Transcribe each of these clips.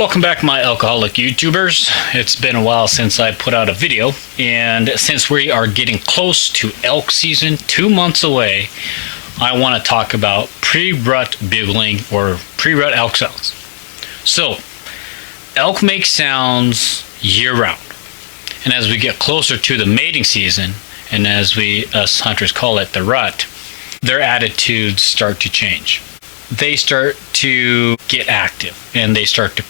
Welcome back, my alcoholic YouTubers. It's been a while since I put out a video, and since we are getting close to elk season, 2 months away, I want to talk about pre-rut bugling or pre-rut elk sounds. So, elk make sounds year-round, and as we get closer to the mating season, and as us hunters call it, the rut, their attitudes start to change. They start to get active, and they start to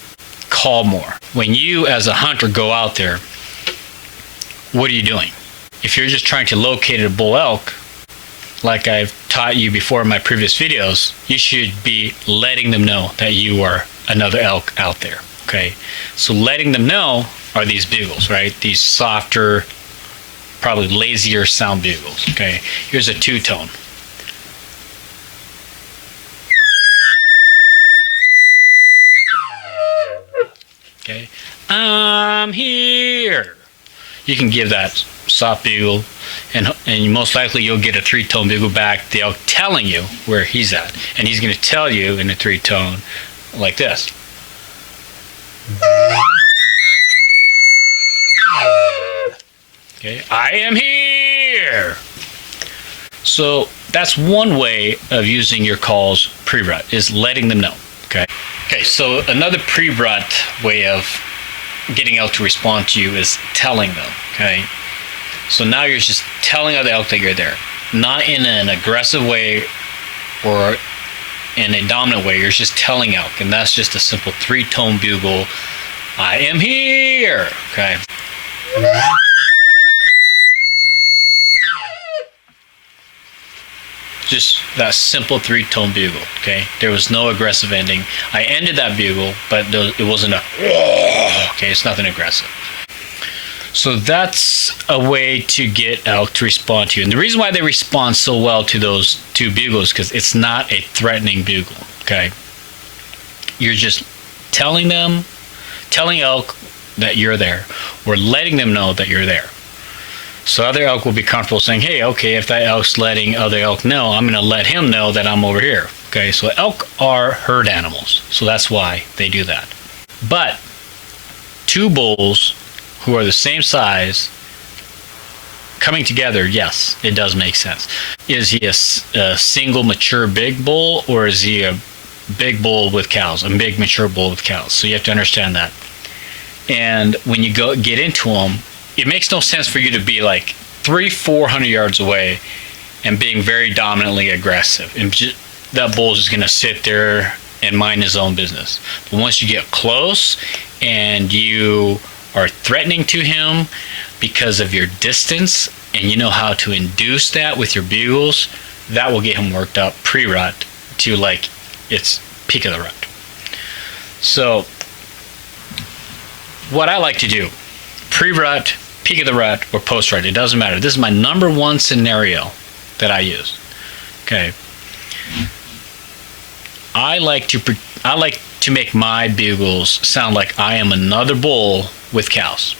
call more. When you as a hunter go out there, what are you doing? If you're just trying to locate a bull elk, like I've taught you before in my previous videos, you should be letting them know that you are another elk out there. Okay, so letting them know are these bugles, right? These softer, probably lazier sound bugles. Okay, here's a two-tone. Okay, I'm here. You can give that soft bugle, and most likely you'll get a three-tone bugle back, the elk telling you where he's at, and he's going to tell you in a three-tone like this. Okay, I am here. So that's one way of using your calls pre-rut, is letting them know. Okay, so another pre-rut way of getting elk to respond to you is telling them. Okay, so now you're just telling other elk that you're there, not in an aggressive way or in a dominant way. You're just telling elk, and that's just a simple three-tone bugle. I am here. Okay. Just that simple three-tone bugle. Okay, there was no aggressive ending. I ended that bugle, but it wasn't a okay, it's nothing aggressive. So that's a way to get elk to respond to you, and the reason why they respond so well to those two bugles, because it's not a threatening bugle. Okay, you're just telling elk that you're there, or letting them know that you're there. So other elk will be comfortable saying, hey, okay, if that elk's letting other elk know, I'm going to let him know that I'm over here. Okay, so elk are herd animals, so that's why they do that. But two bulls who are the same size coming together, yes, it does make sense. Is he a single mature big bull, or is he a big bull with cows, a big mature bull with cows? So you have to understand that. And when you get into them, it makes no sense for you to be like 300-400 yards away and being very dominantly aggressive, and that bull is just going to sit there and mind his own business. But once you get close and you are threatening to him because of your distance, and you know how to induce that with your bugles, that will get him worked up pre-rut to like it's peak of the rut. So what I like to do, pre-rut, peak of the rut, or post-rut, it doesn't matter. This is my number one scenario that I use. Okay, I like to make my bugles sound like I am another bull with cows.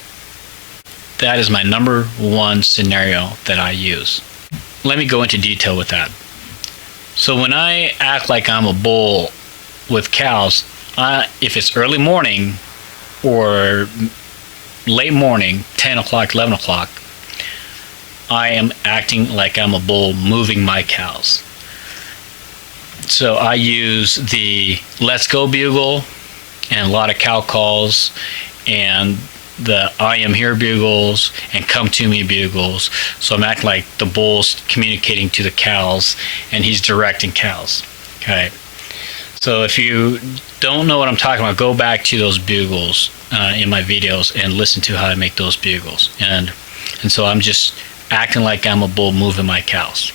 That is my number one scenario that I use. Let me go into detail with that. So when I act like I'm a bull with cows, if it's early morning or late morning, 10 o'clock, 11 o'clock, I am acting like I'm a bull moving my cows. So I use the let's go bugle and a lot of cow calls, and the I am here bugles and come to me bugles. So I'm acting like the bull's communicating to the cows and he's directing cows. Okay, so if you don't know what I'm talking about, go back to those bugles in my videos and listen to how I make those bugles. And so I'm just acting like I'm a bull moving my cows.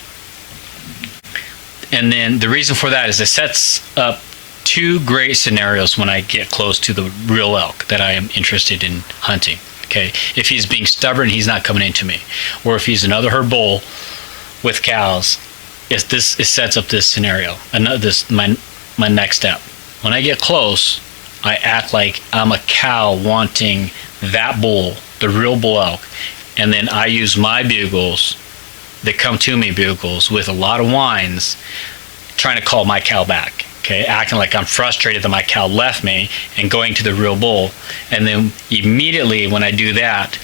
And then the reason for that is it sets up two great scenarios when I get close to the real elk that I am interested in hunting. Okay, if he's being stubborn, he's not coming into me, or if he's another herd bull with cows, it sets up this scenario. My next step. When I get close, I act like I'm a cow wanting that bull, the real bull elk, and then I use my bugles, the come to me bugles, with a lot of whines, trying to call my cow back. okay, acting like I'm frustrated that my cow left me and going to the real bull. And then immediately when I do that,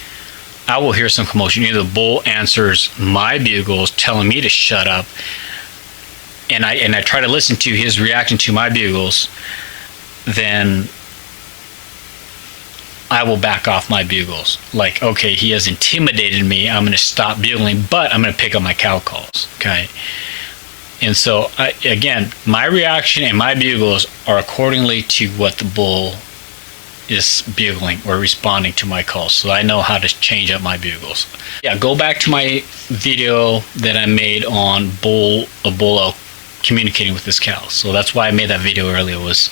I will hear some commotion. Either the bull answers my bugles telling me to shut up, and I try to listen to his reaction to my bugles, then I will back off my bugles. Like, okay, he has intimidated me, I'm going to stop bugling, but I'm going to pick up my cow calls, okay? And so, again, my reaction and my bugles are accordingly to what the bull is bugling or responding to my calls. So I know how to change up my bugles. Yeah, go back to my video that I made on a bull elk communicating with his cow. So that's why I made that video earlier, was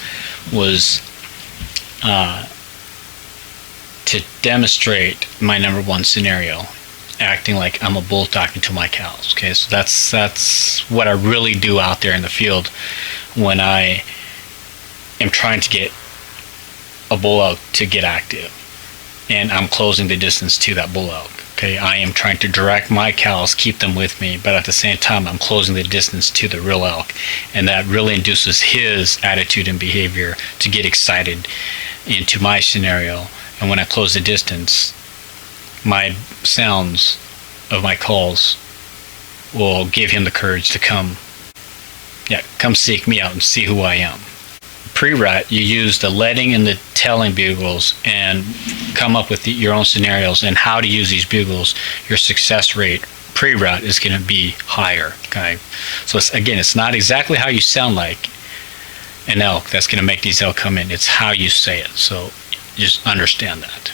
to demonstrate my number one scenario, acting like I'm a bull talking to my cows. Okay, so that's what I really do out there in the field when I am trying to get a bull elk to get active, and I'm closing the distance to that bull elk. Okay, I am trying to direct my cows, keep them with me, but at the same time I'm closing the distance to the real elk, and that really induces his attitude and behavior to get excited into my scenario. And when I close the distance, my sounds of my calls will give him the courage to come seek me out and see who I am. Pre-rut, you use the letting and the telling bugles and come up with your own scenarios and how to use these bugles. Your success rate pre-rut is going to be higher. Okay, so it's not exactly how you sound like an elk that's going to make these elk come in. It's how you say it. So just understand that.